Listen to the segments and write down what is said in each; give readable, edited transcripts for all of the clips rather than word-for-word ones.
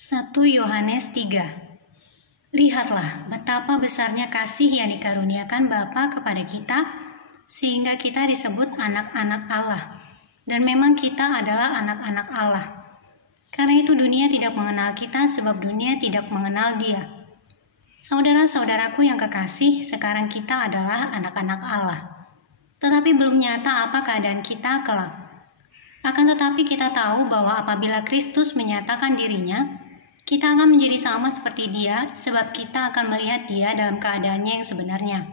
1 Yohanes 3. Lihatlah betapa besarnya kasih yang dikaruniakan Bapa kepada kita, sehingga kita disebut anak-anak Allah. Dan memang kita adalah anak-anak Allah. Karena itu dunia tidak mengenal kita, sebab dunia tidak mengenal Dia. Saudara-saudaraku yang kekasih, sekarang kita adalah anak-anak Allah. Tetapi belum nyata apa keadaan kita kelak. Akan tetapi kita tahu bahwa apabila Kristus menyatakan dirinya, kita akan menjadi sama seperti Dia, sebab kita akan melihat Dia dalam keadaannya yang sebenarnya.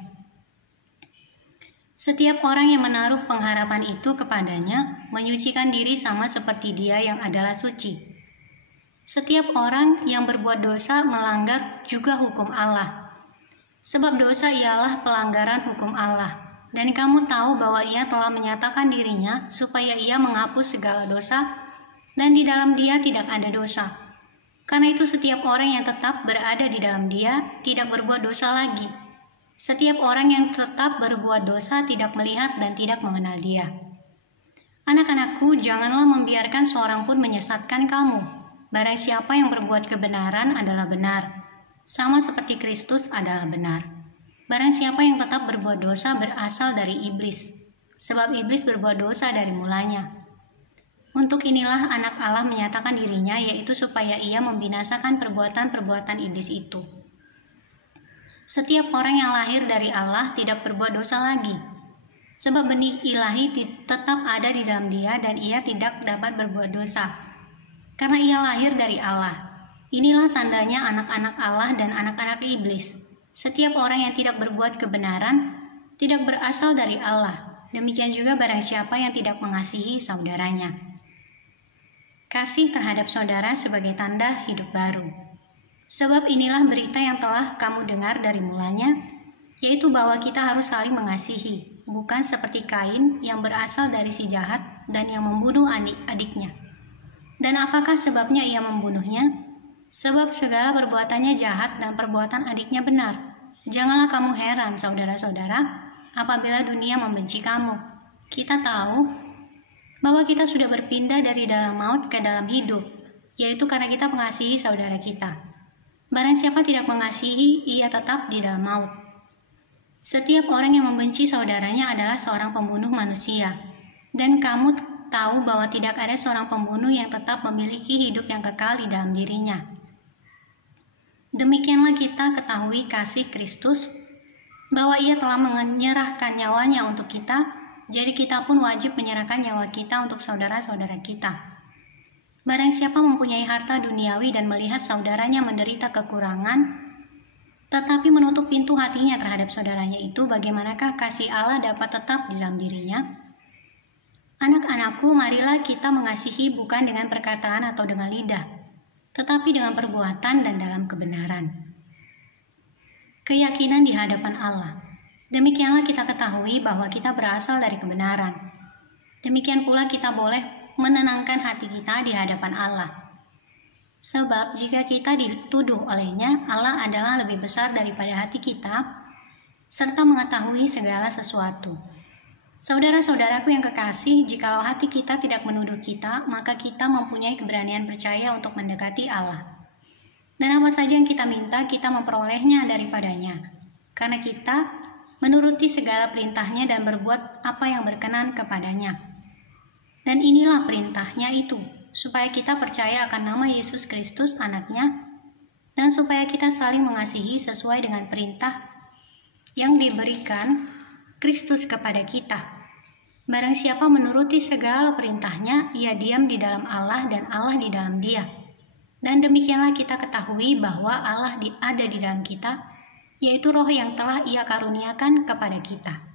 Setiap orang yang menaruh pengharapan itu kepadanya, menyucikan diri sama seperti Dia yang adalah suci. Setiap orang yang berbuat dosa melanggar juga hukum Allah. Sebab dosa ialah pelanggaran hukum Allah. Dan kamu tahu bahwa Ia telah menyatakan dirinya supaya Ia menghapus segala dosa, dan di dalam Dia tidak ada dosa. Karena itu setiap orang yang tetap berada di dalam Dia tidak berbuat dosa lagi. Setiap orang yang tetap berbuat dosa tidak melihat dan tidak mengenal Dia. Anak-anakku, janganlah membiarkan seorang pun menyesatkan kamu. Barang siapa yang berbuat kebenaran adalah benar, sama seperti Kristus adalah benar. Barang siapa yang tetap berbuat dosa berasal dari iblis, sebab iblis berbuat dosa dari mulanya. Untuk inilah anak Allah menyatakan dirinya, yaitu supaya Ia membinasakan perbuatan-perbuatan iblis itu. Setiap orang yang lahir dari Allah tidak berbuat dosa lagi, sebab benih ilahi tetap ada di dalam dia dan ia tidak dapat berbuat dosa, karena ia lahir dari Allah. Inilah tandanya anak-anak Allah dan anak-anak iblis. Setiap orang yang tidak berbuat kebenaran tidak berasal dari Allah. Demikian juga barang siapa yang tidak mengasihi saudaranya. Kasih terhadap saudara sebagai tanda hidup baru. Sebab inilah berita yang telah kamu dengar dari mulanya, yaitu bahwa kita harus saling mengasihi, bukan seperti Kain yang berasal dari si jahat dan yang membunuh adiknya. Dan apakah sebabnya ia membunuhnya? Sebab segala perbuatannya jahat dan perbuatan adiknya benar. Janganlah kamu heran, saudara-saudara, apabila dunia membenci kamu. Kita tahu bahwa kita sudah berpindah dari dalam maut ke dalam hidup, yaitu karena kita mengasihi saudara kita. Barang siapa tidak mengasihi, ia tetap di dalam maut. Setiap orang yang membenci saudaranya adalah seorang pembunuh manusia. Dan kamu tahu bahwa tidak ada seorang pembunuh yang tetap memiliki hidup yang kekal di dalam dirinya. Demikianlah kita ketahui kasih Kristus, bahwa Ia telah menyerahkan nyawanya untuk kita. Jadi kita pun wajib menyerahkan nyawa kita untuk saudara-saudara kita. Barang siapa mempunyai harta duniawi dan melihat saudaranya menderita kekurangan, tetapi menutup pintu hatinya terhadap saudaranya itu, bagaimanakah kasih Allah dapat tetap di dalam dirinya? Anak-anakku, marilah kita mengasihi bukan dengan perkataan atau dengan lidah, tetapi dengan perbuatan dan dalam kebenaran. Keyakinan di hadapan Allah. Demikianlah kita ketahui bahwa kita berasal dari kebenaran. Demikian pula kita boleh menenangkan hati kita di hadapan Allah. Sebab jika kita dituduh olehnya, Allah adalah lebih besar daripada hati kita, serta mengetahui segala sesuatu. Saudara-saudaraku yang kekasih, jikalau hati kita tidak menuduh kita, maka kita mempunyai keberanian percaya untuk mendekati Allah. Dan apa saja yang kita minta, kita memperolehnya daripadanya, karena kita menuruti segala perintahnya dan berbuat apa yang berkenan kepadanya. Dan inilah perintahnya itu, supaya kita percaya akan nama Yesus Kristus anaknya, dan supaya kita saling mengasihi sesuai dengan perintah yang diberikan Kristus kepada kita. Barang siapa menuruti segala perintahnya, ia diam di dalam Allah dan Allah di dalam dia. Dan demikianlah kita ketahui bahwa Allah ada di dalam kita, yaitu Roh yang telah Ia karuniakan kepada kita.